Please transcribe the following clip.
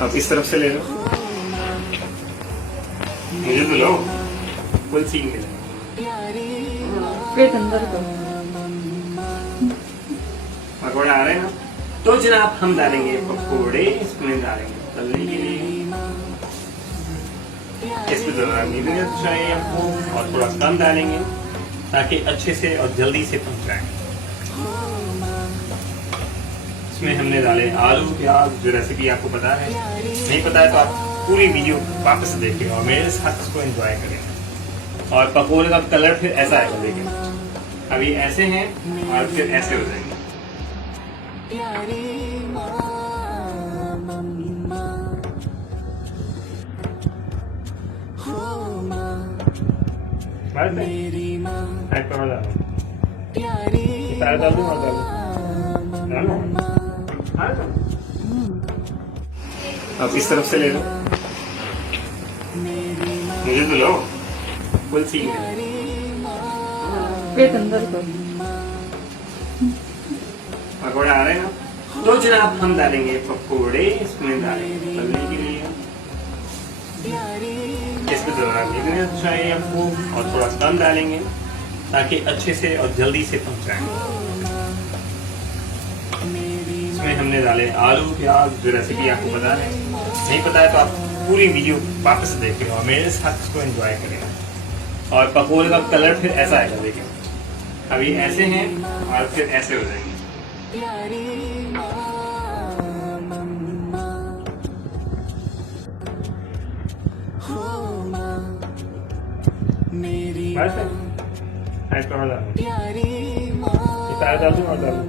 अब इस तरफ से ले लो, मुझे तो लो, फुल सीन मिले। पेट अंदर को पकौड़े आ रहे हैं ना, तो जनाब हम डालेंगे पकौड़े, इसमें डालेंगे तलने के लिए। इसमें ज़रा नींबू चाहिए आपको और थोड़ा कम डालेंगे ताकि अच्छे से और जल्दी से पक जाए। इसमें हमने डाले आलू प्याज, जो रेसिपी आपको पता है, नहीं पता है तो आप पूरी वीडियो वापस से देखें और मेरे साथ इसको एंजॉय करें। और पकौड़े का कलर फिर ऐसा आएगा, देखें अभी ऐसे हैं और फिर ऐसे हो जाएंगे। डाल दूँ और डालूं। अब इस तरफ से ले लो, मुझे तो लो, फुल सीन है। पेट अंदर को पकौड़े आ रहे हैं ना, तो जनाब हम डालेंगे पकौड़े, इसमें डालेंगे तलने के लिए। इसमें ज़रा नींबू चाहिए आपको और थोड़ा कम डालेंगे ताकि अच्छे से और जल्दी से पक जाए। इसमें हमने डाले आलू प्याज, जो रेसिपी आपको पता है, नहीं पता है तो आप पूरी वीडियो वापस से देखें और मेरे साथ इसको एंजॉय करें। और पकौड़े का कलर फिर ऐसा आएगा, देखें अभी ऐसे हैं और फिर ऐसे हो जाएंगे। बस है डाल दूँ और डालूं।